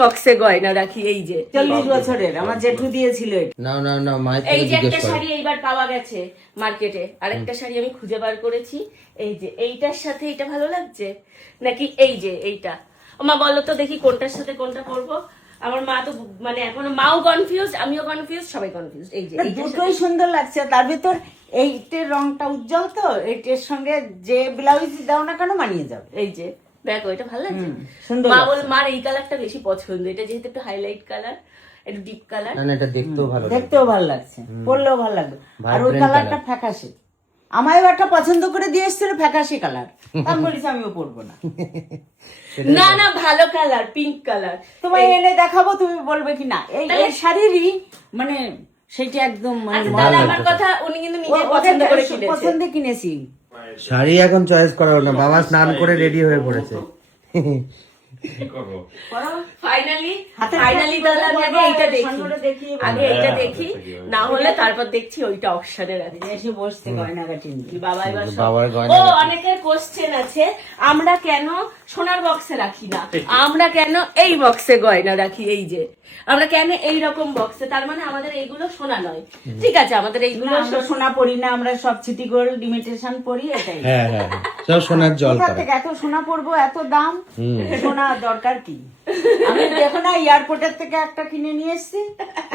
বক্সে গয়না রাখি, এই যে 40 বছরের আমার জেঠু দিয়েছিল। না না না, মায়ের এই থেকে যে একটা জিজ্ঞেস করো। শাড়ি এইবার পাওয়া গেছে মার্কেটে, আরেকটা শাড়ি আমি খুঁজে বার করেছি। এই যে এইটার সাথে এটা ভালো লাগছে নাকি এই যে এইটা, মা বলো তো দেখি কোনটার সাথে কোনটা পরবো। আমার মা তো মানে এখনো মাও কনফিউজ, আমিও কনফিউজ, সবাই কনফিউজ। এই যে এইটার সাথে- দুটোই সুন্দর লাগছে, তার ভিতর এইটার রংটা উজ্জ্বল, তো এইটার সঙ্গে যে ব্লাউজ দাও না কেন মানিয়ে যাবে। এই যে দেখো এটা ভালো লাগছে। সুন্দর মা লাগছে। বল মার এই কালারটা বেশি পছন্দ, এটা যেহেতু একটু হাইলাইট কালার, একটু ডিপ কালার। না না, এটা দেখতেও ভালো লাগে। দেখতেও ভালো লাগছে, পরলেও ভালো লাগবে। আর ওই Vibrant কালারটা colour। ফ্যাকাশে, আমায় একটা পছন্দ করে দিয়ে এসেছিল ফ্যাকাশে কালার, আমি বলেছি আমিও পরবো না। না না ভালো কালার, পিঙ্ক কালার। তোমায় এনে দেখাবো, তুমি বলবে কি না এই এই শাড়িরই মানে সেটা একদম মানে আচ্ছা তাহলে আমার কথা, উনি কিন্তু নিজে পছন্দ করে কিনেছে। পছন্দে কিনেছি। শাড়ি এখন চয়েস করা হলো না, বাবা স্নান করে রেডি হয়ে পড়েছে। ফাইনালি হাতে ফাইনালি তাহলে আমি আগে এইটা দেখি, সামনে দেখিয়ে আগে এইটা দেখি, না হলে তারপর দেখছি ওইটা অপশনে আছে। এসে বসছে গয়নাগাটি নিয়ে। বাবা এবার সব- বাবার গয়না ও অনেকের কোশ্চেন আছে, আমরা কেন সোনার বক্সে রাখি না, আমরা কেন এই বক্সে গয়না রাখি, এই যে আমরা কেন এই রকম বক্সে, তার মানে আমাদের এইগুলো সোনা নয়, ঠিক আছে, আমাদের এইগুলো না, আমরা সোনা পরি না, আমরা সব সিটি গোল্ড ইমিটেশন পরি, এটাই। হ্যাঁ হ্যাঁ হ্যাঁ, সব সোনার জল কোথা করা। থেকে এত সোনা পরবো, এত দাম, সোনা দরকার কি? আমি দেখো না এয়ারপোর্টের থেকে একটা কিনে নিয়ে এসেছি,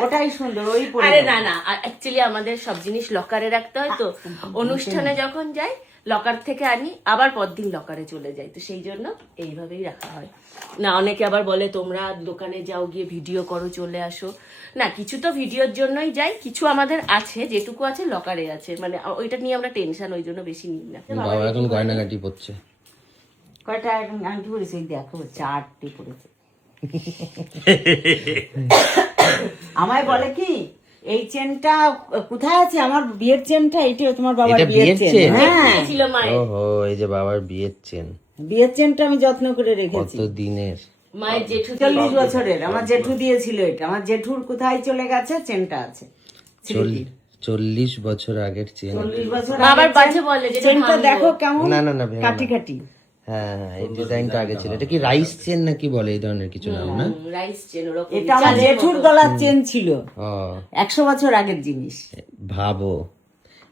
ওটাই সুন্দর, ওই পরে আরে যাবো। না না, অ্যাকচুয়ালি আমাদের সব জিনিস লকারে রাখতে হয়, তো অনুষ্ঠানে যখন যাই লকার থেকে আনি, আবার পরদিন লকারে চলে যাই, তো সেই জন্য এইভাবেই রাখা হয়। না অনেকে আবার বলে তোমরা দোকানে যাও গিয়ে ভিডিও করো চলে আসো, না কিছু তো ভিডিওর জন্যই যাই, কিছু আমাদের আছে, যেটুকু আছে লকারে আছে, মানে ওইটা নিয়ে আমরা টেনশন ওই জন্য বেশি নিই না। বাবা এখন গয়নাগাটি পড়ছে। কয়টা আংটি পরেছে, ওই দেখো 4টি পরেছে। আমায় বলে কি এই চেনটা কোথায় আছে, আমার বিয়ের চেনটা, এইটা তোমার বাবার এটা বিয়ের বিয়ের চেন। চেন? হ্যাঁ, ছিল মায়ের, ওহো, এই যে বাবার বিয়ের চেন, বিয়ের চেনটা আমি যত্ন করে রেখেছি। কত দিনের। মায়ের জেঠু 40 বছরের আমার জেঠু দিয়েছিল এটা, আমার জেঠুর কোথায় চলে গেছে, চেনটা আছে। 40 বছর আগের চেন। 40 বছর বাবার আগের বাজে চেন। বলে যেটা চেনটা ভাঙবো। দেখো কেমন না না না, ভেঙো না। কাটি কাটি। হ্যাঁ হ্যাঁ, এই ডিজাইনটা আগে ছিল। এটা কি রাইস চেন নাকি বলে এই ধরনের কিছু নাম না? রাইস চেন ওরকম, এটা আমার জেঠুর গলার চেন ছিল, ও 100 বছর আগের জিনিস। ভাবো,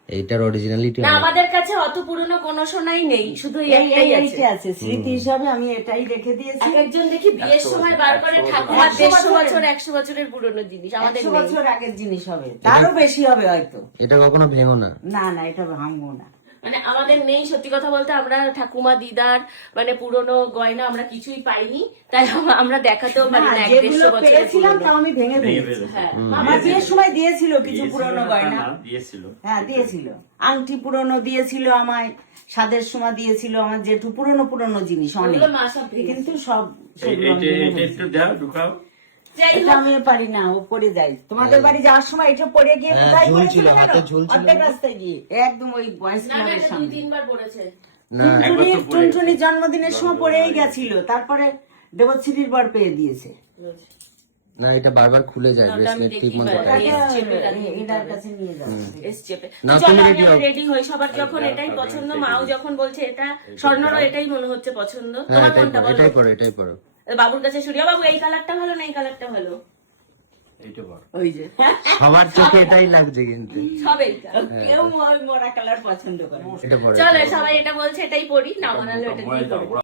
এইটার অরিজিনালিটি না আমাদের কাছে অত পুরনো কোনো সোনাই নেই, শুধু এই এইটাই আছে। এইটা আছে স্মৃতি হিসাবে, আমি এটাই রেখে দিয়েছি। একজন দেখি বিয়ের সময় বার করে ঠাকুমার 150 বছর 100 বছরের পুরনো জিনিস, আমাদের 100 নেই। বছর আগের জিনিস হবে, তারও বেশি হবে হয়তো। এটা কখনো ভেঙো না। না না, এটা ভাঙবো না। মানে আমাদের নেই, সত্যি কথা বলতে আমরা ঠাকুমা দিদার মানে পুরনো গয়না আমরা কিছুই পাইনি, তাই আমরা দেখাতেও পারি না যেগুলো 150 বছরের পেয়েছিলাম পুরনো। তাও আমি ভেঙে ফেলেছি। হ্যাঁ আমার বিয়ের সময় দিয়েছিল কিছু পুরনো গয়না, দিয়েছিল। হ্যাঁ দিয়েছিল, আংটি পুরনো দিয়েছিল আমায়, সাদের সময় দিয়েছিল আমার জেঠু, পুরনো পুরনো জিনিস অনেক, ওগুলো মা সব ভেঙেছে। কিন্তু সব সেগুলো আমি ভেঙে এটা ফেলেছি। একটু দাও, ঢুকাও। যাই এটা আমি পারি না, ও পড়ে যায়। তোমাদের বাড়ি যাওয়ার সময় এটা পড়ে গিয়ে হ্যাঁ, কোথায় ঝুলছিল, পড়েছিল জানো? হাতে ঝুলছিল। অর্ধেক রাস্তায় গিয়ে একদম ওই বয়স না না, এটা 2-3 বার পড়েছে। না টুনটুনির জন্মদিনের সময় পড়েই গেছিল, তারপরে দেবশ্রীর বর পেয়ে দিয়েছে। না, এটা বারবার খুলে যায়, ওটা আমি ব্রেসলেট দেখি ঠিক মতো বারবার। থাকে না। এনার কাছে নিয়ে যাচ্ছে। এসচেপে। না, চলো তুমি আমি ready হও। রেডি হই, সবার যখন এটাই পছন্দ, মাও যখন বলছে এটা, স্বর্ণরও এটাই মনে হচ্ছে পছন্দ, হ্যাঁ, তোমার এটাই কোনটা পরো, বলো? এটাই পরো, এটাই পরো। বাবুর কাছে শুনিয়া, বাবু এই কালারটা ভালো না এই কালারটা ভালো? এইটা বড়। ওই যে সবার চোখে এটাই লাগছে কিন্তু। সব এইটা। কেউ ওই মরা কালার পছন্দ করে না। এটা পরো। চলো সবাই এটা বলছে এটাই পড়ি, না বানালে এটা দিয়ে পড়ি।